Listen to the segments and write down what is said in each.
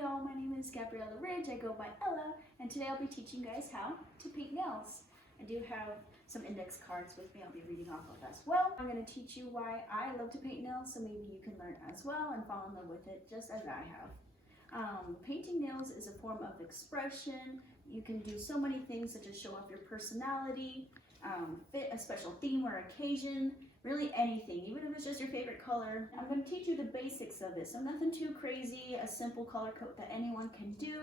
y'all, my name is Gabriella Ridge. I go by Ella, and today I'll be teaching you guys how to paint nails. I do have some index cards with me I'll be reading off of as well. I'm going to teach you why I love to paint nails, so maybe you can learn as well and fall in love with it just as I have. Painting nails is a form of expression. You can do so many things such as show off your personality, fit a special theme or occasion, really anything, even if it's just your favorite color. I'm going to teach you the basics of it, so nothing too crazy, a simple color coat that anyone can do,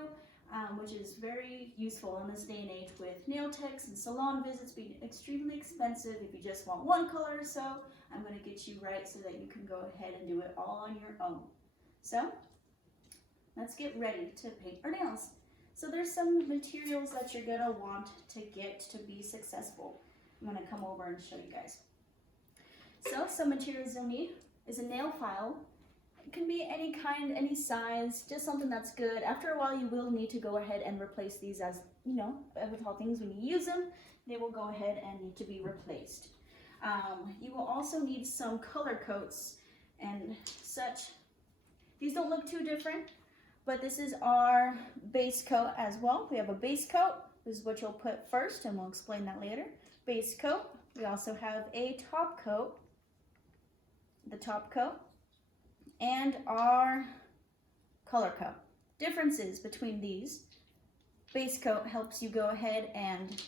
which is very useful in this day and age with nail techs and salon visits being extremely expensive. If you just want one color or so, I'm going to get you right so that you can go ahead and do it all on your own. So let's get ready to paint our nails. So there's some materials that you're going to want to get to be successful. I'm going to come over and show you guys. So some materials you'll need is a nail file. It can be any kind, any size, just something that's good. After a while you will need to go ahead and replace these, as you know, with all things when you use them, they will go ahead and need to be replaced. You will also need some color coats and such. These don't look too different, but this is our base coat as well. We have a base coat. This is what you'll put first, and we'll explain that later. Base coat. We also have a top coat, the top coat, and our color coat. Differences between these: base coat helps you go ahead and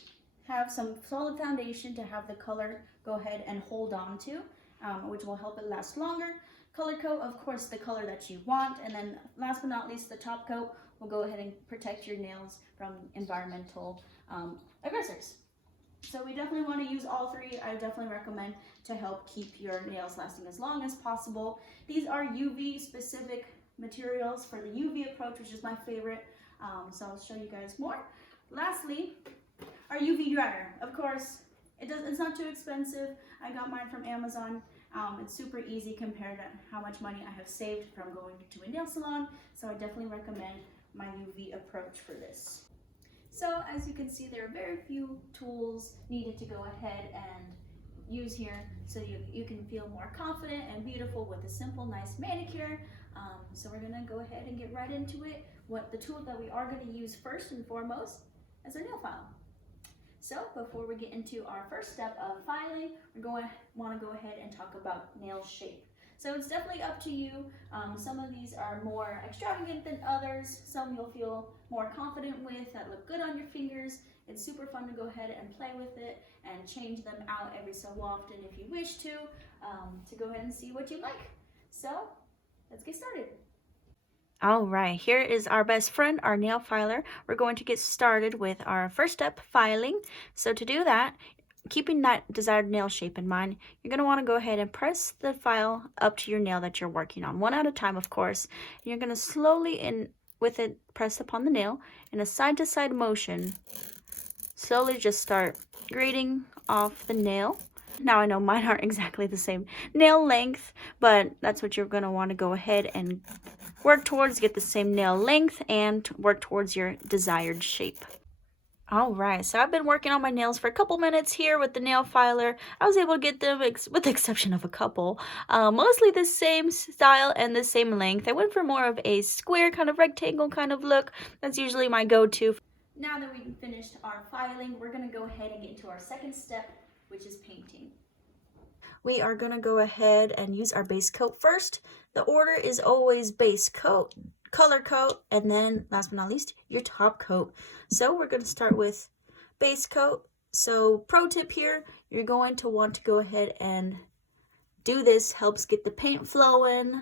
have some solid foundation to have the color go ahead and hold on to, which will help it last longer. Color coat, of course, the color that you want, and then last but not least, the top coat will go ahead and protect your nails from environmental aggressors. So we definitely want to use all three. I definitely recommend to help keep your nails lasting as long as possible. These are UV specific materials for the UV approach, which is my favorite. So I'll show you guys more. Lastly, our UV dryer. Of course, it's not too expensive. I got mine from Amazon. It's super easy compared to how much money I have saved from going to a nail salon. So I definitely recommend my UV approach for this. So as you can see, there are very few tools needed to go ahead and use here, so you can feel more confident and beautiful with a simple, nice manicure. So we're gonna go ahead and get right into it. The tool that we are gonna use first and foremost is our nail file. So before we get into our first step of filing, we're going to want to go ahead and talk about nail shape. So it's definitely up to you. Some of these are more extravagant than others. Some you'll feel more confident with, that look good on your fingers. It's super fun to go ahead and play with it and change them out every so often if you wish to go ahead and see what you like. So let's get started. All right, here is our best friend, our nail filer. We're going to get started with our first step, filing. So to do that, keeping that desired nail shape in mind, you're going to want to go ahead and press the file up to your nail that you're working on, one at a time, of course. And you're going to slowly, with it pressed upon the nail, in a side-to-side motion, slowly just start grading off the nail. Now I know mine aren't exactly the same nail length, but that's what you're going to want to go ahead and work towards, get the same nail length and work towards your desired shape. All right, so I've been working on my nails for a couple minutes here with the nail filer. I was able to get them, with the exception of a couple, mostly the same style and the same length. I went for more of a square kind of rectangle kind of look. That's usually my go-to. Now that we've finished our filing, we're going to go ahead and get into our second step, which is painting. We are going to go ahead and use our base coat first. The order is always base coat, color coat, and then last but not least, your top coat. So we're going to start with base coat. So pro tip here, you're going to want to go ahead and do this. Helps get the paint flowing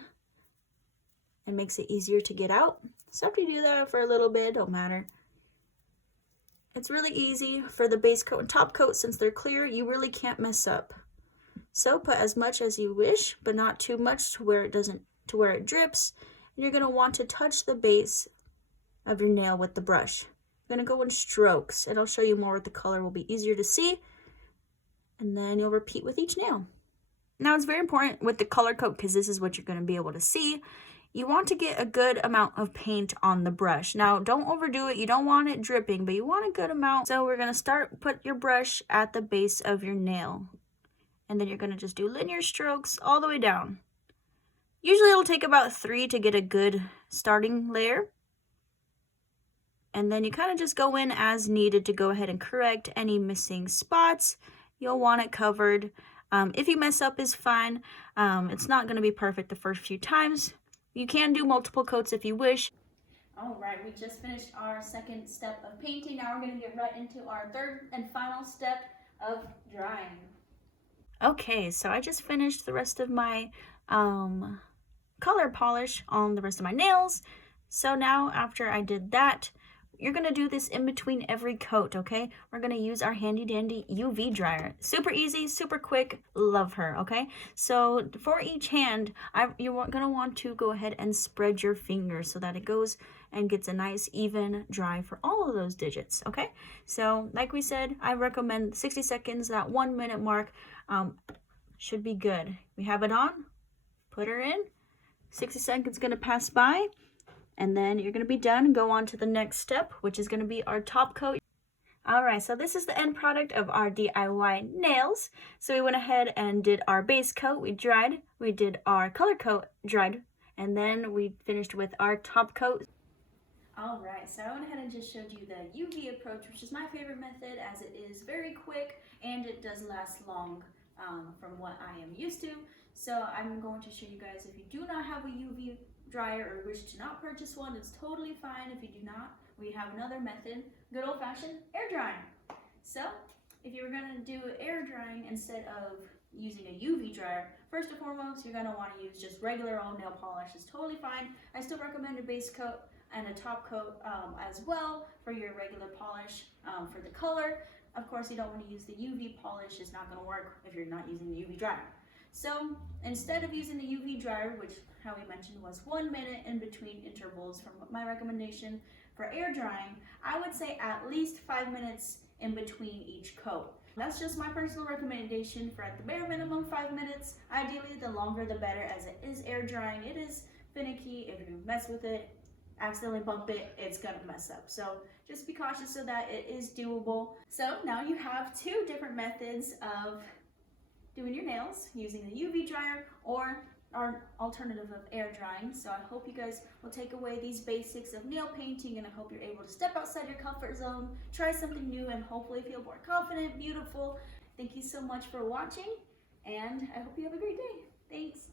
and makes it easier to get out. So after you do that for a little bit, don't matter. It's really easy for the base coat and top coat. Since they're clear, you really can't mess up. So put as much as you wish, but not too much to where it drips. And you're going to want to touch the base of your nail with the brush. You're going to go in strokes, and I'll show you more with the color. Will be easier to see. And then you'll repeat with each nail. Now it's very important with the color coat, because this is what you're going to be able to see. You want to get a good amount of paint on the brush. Now don't overdo it. You don't want it dripping, but you want a good amount. So we're going to put your brush at the base of your nail. And then you're going to just do linear strokes all the way down. Usually it'll take about 3 to get a good starting layer. And then you kind of just go in as needed to go ahead and correct any missing spots. You'll want it covered. If you mess up is fine. It's not going to be perfect the first few times. You can do multiple coats if you wish. All right, we just finished our second step of painting. Now we're going to get right into our third and final step of drying. Okay, so I just finished the rest of my color polish on the rest of my nails. So now after I did that, you're going to do this in between every coat, okay? We're going to use our handy dandy UV dryer. Super easy, super quick, love her, okay? So for each hand, you're going to want to go ahead and spread your fingers so that it goes and gets a nice even dry for all of those digits, okay? So like we said, I recommend 60 seconds, that 1 minute mark should be good. We have it on, put her in, 60 seconds going to pass by. And then you're going to be done and go on to the next step, which is going to be our top coat. All right, so this is the end product of our DIY nails. So we went ahead and did our base coat, we dried. We did our color coat, dried. And then we finished with our top coat. All right, so I went ahead and just showed you the UV approach, which is my favorite method as it is very quick and it does last long from what I am used to. So I'm going to show you guys, if you do not have a UV dryer or wish to not purchase one, it's totally fine. If you do not, we have another method, good old-fashioned air drying. So if you were going to do air drying instead of using a UV dryer, first and foremost you're going to want to use just regular old nail polish. It's totally fine. I still recommend a base coat and a top coat as well for your regular polish. For the color, of course, you don't want to use the UV polish. It's not going to work if you're not using the UV dryer. So instead of using the UV dryer, which how we mentioned was 1 minute in between intervals from my recommendation for air drying, I would say at least 5 minutes in between each coat. That's just my personal recommendation for at the bare minimum 5 minutes. Ideally, the longer the better, as it is air drying. It is finicky. If you mess with it, accidentally bump it, it's gonna mess up. So just be cautious so that it is doable. So now you have two different methods of doing your nails using the UV dryer or our alternative of air drying. So I hope you guys will take away these basics of nail painting, and I hope you're able to step outside your comfort zone, try something new, and hopefully feel more confident, beautiful. Thank you so much for watching, and I hope you have a great day. Thanks.